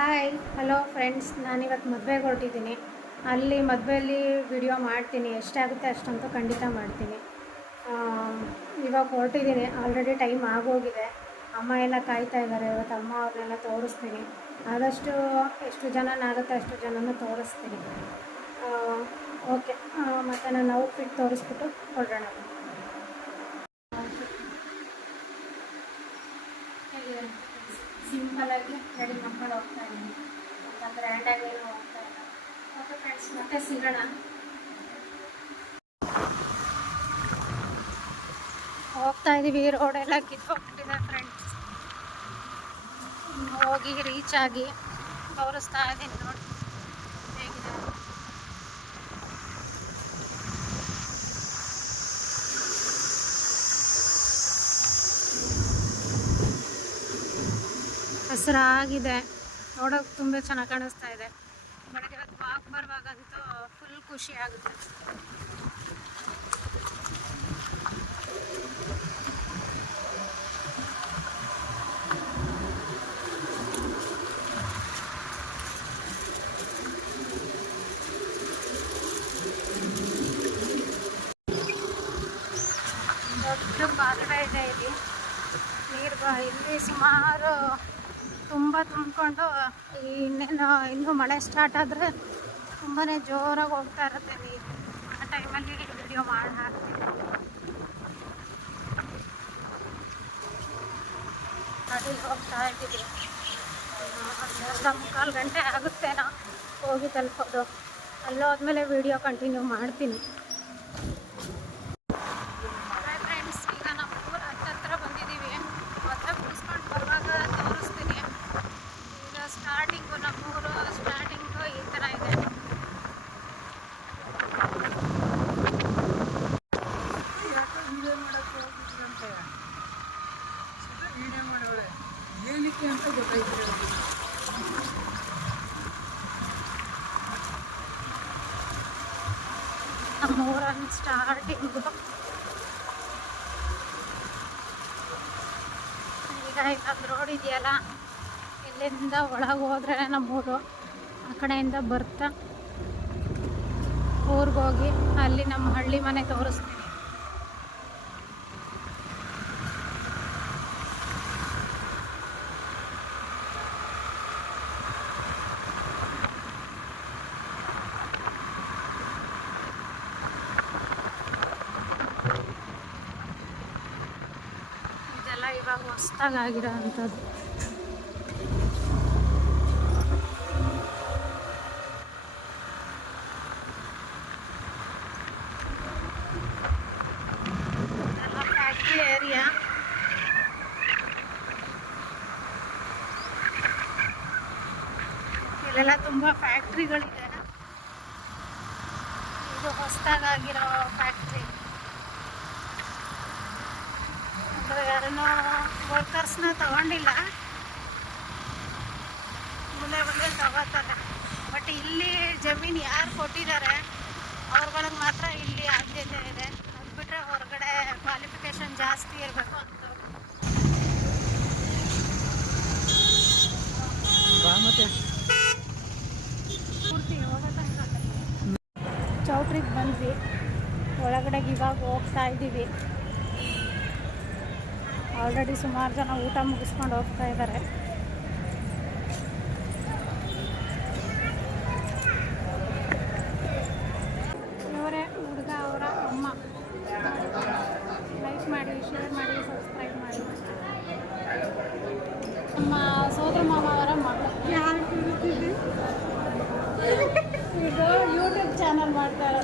Hi hello friends, ನಾನಿವತ್ತು ಮದುವೆಗೆ ಹೊರಟಿದ್ದೀನಿ. ಅಲ್ಲಿ ಮದುವೆಯಲ್ಲಿ ವಿಡಿಯೋ ಮಾಡ್ತೀನಿ, ಎಷ್ಟಾಗುತ್ತೆ ಅಷ್ಟಂತೂ ಖಂಡಿತ ಮಾಡ್ತೀನಿ. ಇವಾಗ ಹೊರಟಿದ್ದೀನಿ, ಆಲ್ರೆಡಿ ಟೈಮ್ ಆಗೋಗಿದೆ. ಅಮ್ಮ ಎಲ್ಲ ಕಾಯ್ತಾ ಇದ್ದಾರೆ. ಇವತ್ತು ಅಮ್ಮ ಅವ್ರನ್ನೆಲ್ಲ ತೋರಿಸ್ತೀನಿ. ಆದಷ್ಟು ಎಷ್ಟು ಜನನಾಗುತ್ತೆ ಅಷ್ಟು ಜನನೂ ತೋರಿಸ್ತೀನಿ. ಓಕೆ, ಮತ್ತು ನಾನು ಔಟ್ಫಿಟ್ ತೋರಿಸ್ಬಿಟ್ಟು ಹೊರಡೋಣ. ಸಿಂಪಲಾಗಿ ರೆಡಿ ಮಾಡ್ಕೊಂಡು ಹೋಗ್ತಾ ಇದ್ದೀನಿ. ಅಂತ ಗ್ರ್ಯಾಂಡಾಗಿ ಏನೂ ಹೋಗ್ತಾ ಇಲ್ಲ. ಓಕೆ ಫ್ರೆಂಡ್ಸ್, ಮತ್ತೆ ಸಿಗೋಣ. ಹೋಗ್ತಾ ಇದ್ದೀವಿ. ರೋಡೆಲ್ಲ ಕಿತ್ತೋಗ್ಬಿಟ್ಟಿದೆ ಫ್ರೆಂಡ್ಸ್. ಹೋಗಿ ರೀಚ್ ಆಗಿ ತೋರಿಸ್ತಾ ಇದ್ದೀನಿ. ನೋಡಿ ಹೇಗಿದೆ. ಹಸಿರಾಗಿದೆ, ನೋಡೋಕೆ ತುಂಬ ಚೆನ್ನಾಗಿ ಕಾಣಿಸ್ತಾ ಇದೆ. ಬೆಳಗ್ಗೆ ಹೊತ್ತು ವಾಕ್ ಬರುವಾಗಂತೂ ಫುಲ್ ಖುಷಿ ಆಗುತ್ತೆ. ದೊಡ್ಡ ಬಾಗಿಲ ಇದೆ ಇಲ್ಲಿ. ಇಲ್ಲಿ ಸುಮಾರು ತುಂಬ ತುಂಬಿಕೊಂಡು ಇನ್ನೂ ಮಳೆ ಸ್ಟಾರ್ಟ್ ಆದರೆ ತುಂಬಾ ಜೋರಾಗಿ ಹೋಗ್ತಾ ಇರುತ್ತೆ ನೀರು. ಆ ಟೈಮಲ್ಲಿ ವಿಡಿಯೋ ಮಾಡಿ ಹಾಕ್ತೀನಿ. ಅಲ್ಲಿಗೆ ಹೋಗ್ತಾ ಇದ್ದೀವಿ. 1.25 ಗಂಟೆ ಆಗುತ್ತೇನೋ ಹೋಗಿ ತಲುಪೋದು. ಅಲ್ಲೋದ್ಮೇಲೆ ವಿಡಿಯೋ ಕಂಟಿನ್ಯೂ ಮಾಡ್ತೀನಿ. ಫ್ರೆಂಡ್ಸ್, ಈಗ ನಮ್ಮ ಊರ ಹತ್ತಿರ ಬಂದಿದ್ದೀವಿ. ಮದುವೆ ಮುಗಿಸ್ಕೊಂಡು ಬರುವಾಗ ತೋರಿಸ್ತೀನಿ. ಈಗ ಸ್ಟಾರ್ಟಿಂಗು, ನಮ್ಮೂರು ಸ್ಟಾರ್ಟಿಂಗು ಈ ಥರ ಇದೆ. ನಮ್ಮೂರನ್ನು ಸ್ಟಾರ್ಟಿಂಗು ಈಗ ಇಲ್ಲೊಂದು ರೋಡ್ ಇದೆಯಲ್ಲ, ಇಲ್ಲಿಂದ ಒಳಗೆ ಹೋದ್ರೆ ನಮ್ಮೂರು. ಆ ಕಡೆಯಿಂದ ಬರ್ತಾ ಊರಿಗೆ ಹೋಗಿ ಅಲ್ಲಿ ನಮ್ಮ ಹಳ್ಳಿ ಮನೆ ತೋರಿಸ್ತೀನಿ. ಇದೆಲ್ಲ ಇವಾಗ ಹೊಸ್ದಾಗಿರೋ ಅಂಥದ್ದು. ಏರಿಯಾ ಇಲ್ಲೆಲ್ಲ ತುಂಬ ಫ್ಯಾಕ್ಟ್ರಿಗಳಿದೆ. ಇದು ಹೊಸದಾಗಿರೋ ಫ್ಯಾಕ್ಟ್ರಿ. ಅಂದರೆ ಯಾರನ್ನೋ ವರ್ಕರ್ಸ್ನ ತಗೊಂಡಿಲ್ಲ, ಮುಂದೆ ತಗೋತಾರೆ. ಬಟ್ ಇಲ್ಲಿ ಜಮೀನು ಯಾರು ಕೊಟ್ಟಿದ್ದಾರೆ ಅವ್ರಗಳಿಗೆ ಮಾತ್ರ ಇಲ್ಲಿ ಆದ್ಯತೆ ಇದೆ. ಅದು ಬಿಟ್ಟರೆ ಹೊರಗಡೆ ಕ್ವಾಲಿಫಿಕೇಷನ್ ಜಾಸ್ತಿ ಇರಬೇಕು ಅಂತ. ಪೂರ್ತಿ ಚೌಟ್ರಿಗೆ ಬಂದ್ವಿ. ಒಳಗಡೆಗೆ ಇವಾಗ ಹೋಗ್ತಾ ಇದ್ದೀವಿ. ಆಲ್ರೆಡಿ ಸುಮಾರು ಜನ ಊಟ ಮುಗಿಸ್ಕೊಂಡು ಹೋಗ್ತಾ ಇದ್ದಾರೆ. ಇವರೇ ಹುಡುಗ, ಅವರ ಅಮ್ಮ. ಲೈಕ್ ಮಾಡಿ, ಶೇರ್ ಮಾಡಿ, ಸಬ್ಸ್ಕ್ರೈಬ್ ಮಾಡಿ. ನಮ್ಮ ಸೋದರ ಮಾವ ಅವರ ಮಗಳು. ಇದು ಯೂಟ್ಯೂಬ್ ಚಾನಲ್ ಮಾಡ್ತಾರೆ.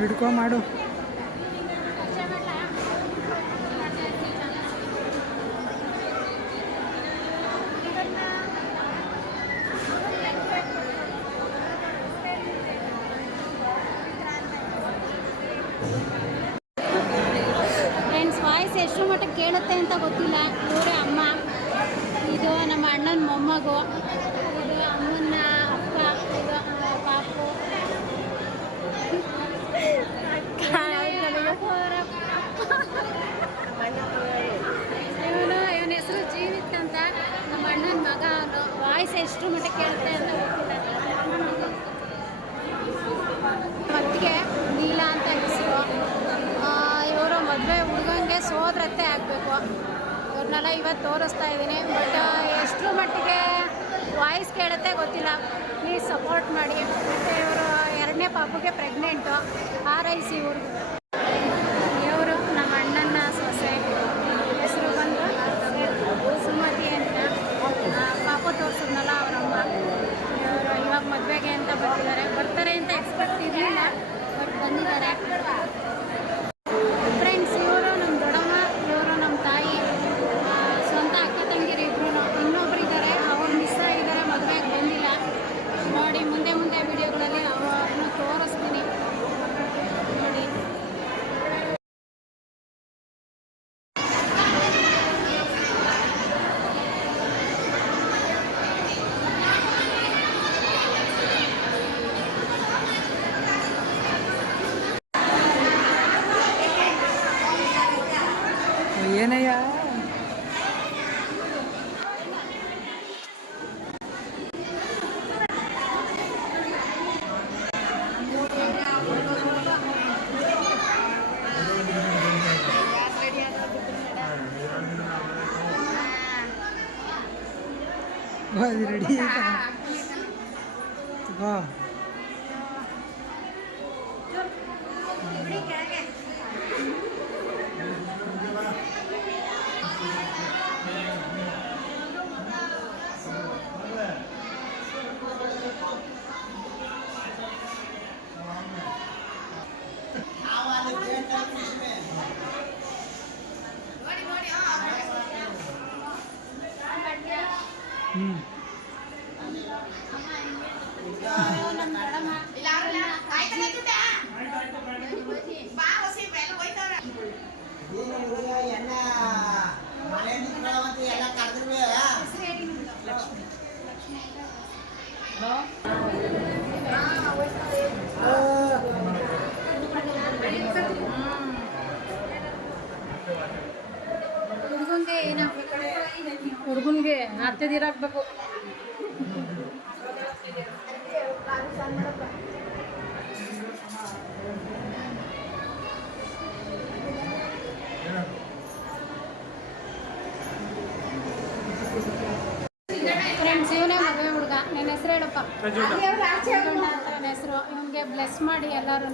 ಹಿಡ್ಕೊ ಮಾಡು. ಫ್ರೆಂಡ್ಸ್ ವಾಯ್ಸ್ ಎಷ್ಟು ಮಟ್ಟಿಗೆ ಕೇಳುತ್ತೆ ಅಂತ ಗೊತ್ತಿಲ್ಲ. ಇವರೇ ಅಮ್ಮ, ಇದು ನಮ್ಮ ಅಣ್ಣನ ಮೊಮ್ಮಗು, ಇದು ಅಮ್ಮನ ಅಕ್ಕ, ಇದು ಪಾಪು. ಇವನ ಹೆಸರು ಜೀವಿತ್ ಅಂತ, ನಮ್ಮ ಅಣ್ಣನ ಮಗ. ಅವನು ವಾಯ್ಸ್ ಎಷ್ಟು ಮಟ್ಟಿಗೆ ಕೇಳುತ್ತೆ ಅಂತ ಗೊತ್ತಿಲ್ಲ. ಮತ್ತಿಗೆ ನೀಲಾ ಅಂತ ಹೆಸರು. ಇವರು ಮದುವೆ ಹುಡುಗಂಗೆ ಸೋದರತ್ತೆ ಆಗಬೇಕು. ಇವ್ರನ್ನೆಲ್ಲ ಇವತ್ತು ತೋರಿಸ್ತಾ ಇದ್ದೀನಿ. ಬಟ್ ಎಷ್ಟರ ಮಟ್ಟಿಗೆ ವಾಯ್ಸ್ ಕೇಳುತ್ತೆ ಗೊತ್ತಿಲ್ಲ. ಪ್ಲೀಸ್ ಸಪೋರ್ಟ್ ಮಾಡಿ. ಮತ್ತು ಇವರು 2ನೇ ಪಾಪುಗೆ ಪ್ರೆಗ್ನೆಂಟು. RIC ಇವರು ನಮ್ಮ ಅಣ್ಣನ ಸೊಸೆ. ಹೆಸರು ಬಂದು ಸುಮತಿ ಅಂತ. ಪಾಪು ತೋರಿಸಿದ್ನಲ್ಲ ಅವರಮ್ಮ. ಇವರು ಇವಾಗ ಮದುವೆಗೆ ಅಂತ ಬರ್ತಾರೆ ಅಂತ ಎಕ್ಸ್ಪೆಕ್ಟ್ ಇರಲಿಲ್ಲ, ಬಟ್ ಬಂದಿದ್ದಾರೆ. ಫ್ರೆಂಡ್ಸ್, ಇವರು ನಮ್ಮ ದೊಡ್ಡಮ್ಮ, ಇವರು ನಮ್ಮ ತಾಯಿ, ಸ್ವಂತ ಅಕ್ಕ ತಂಗಿರು ಇಬ್ರು. ಇನ್ನೊಬ್ರು ಇದ್ದಾರೆ, ಅವ್ರು ಮಿಸ್ ಆಗಿದ್ದಾರೆ, ಮದುವೆಗೆ ಬಂದಿಲ್ಲ. ನೋಡಿ, ಮುಂದೆ ವಿಡಿಯೋಗಳಲ್ಲಿ ಅವ್ರನ್ನ ತೋರಿಸ್ತೀನಿ ನೋಡಿ. ಏನಯ್ಯ ರೆಡಿ ಬಾ. ಹುಡುಗನ್ಗೆ ಹತ್ತಿದಿರಾಕ್ಬೇಕು. ಫ್ರೆಂಡ್ಸ್, ಇವನೇ ಮದುವೆ ಹುಡುಗ. ನಿನ್ನ ಹೆಸರು ಹೇಳಪ್ಪ. ನನ್ನ ಹೆಸರು. ಇವನಿಗೆ ಬ್ಲೆಸ್ ಮಾಡಿ ಎಲ್ಲರೂ.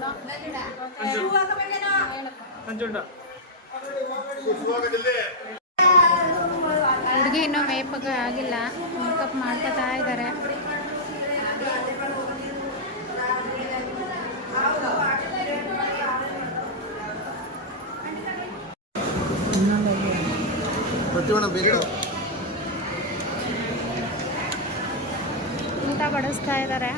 ಹುಡುಗಿ ಇನ್ನೂ ಮೇಪಕ್ಕೆ ಆಗಿಲ್ಲ, ಮೇಕಪ್ ಮಾಡ್ಕೊತಾ ಇದ್ದಾರೆ. ಊಟ ಬಡಿಸ್ತಾ ಇದ್ದಾರೆ.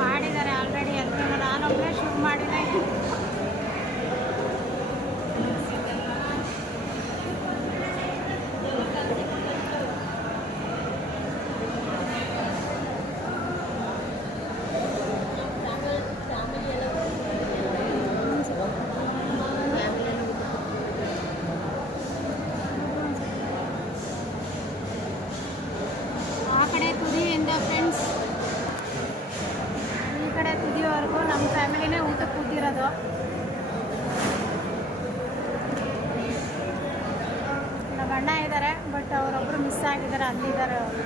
ಮಾಡಿದ್ದಾರೆ ಆಲ್ರೆಡಿ. ಅದಕ್ಕೆ ನಾನೊಬ್ಬರೇ ಶುರು ಮಾಡಿದೆ. ಆ ಕಡೆ ತುದಿಯಿಂದ ಫ್ರೆಂಡ್ಸ್, ಈ ಕಡೆ ತುದಿಯವರೆಗೂ ನಮ್ಮ ಫ್ಯಾಮಿಲಿನೇ ಊಟಕ್ಕೆ ಕೂತಿರೋದು. ನಮ್ಮ ಅಣ್ಣ ಇದ್ದಾರೆ, ಬಟ್ ಅವರೊಬ್ಬರು ಮಿಸ್ ಆಗಿದ್ದಾರೆ, ಅಲ್ಲಿದ್ದಾರೆ ಅವರು.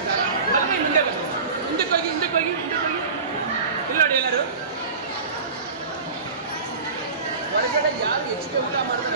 ಬನ್ನಿ ಮುಂದಕ್ಕೆ ಹೋಗಿ ಇಲ್ಲಿ ನೋಡಿ ಎಲ್ಲರೂ ಹೊರಗಡೆ ಯಾರು ಹೆಚ್ಚಿಗೆ ಊಟ ಮಾಡ್ತಾರೆ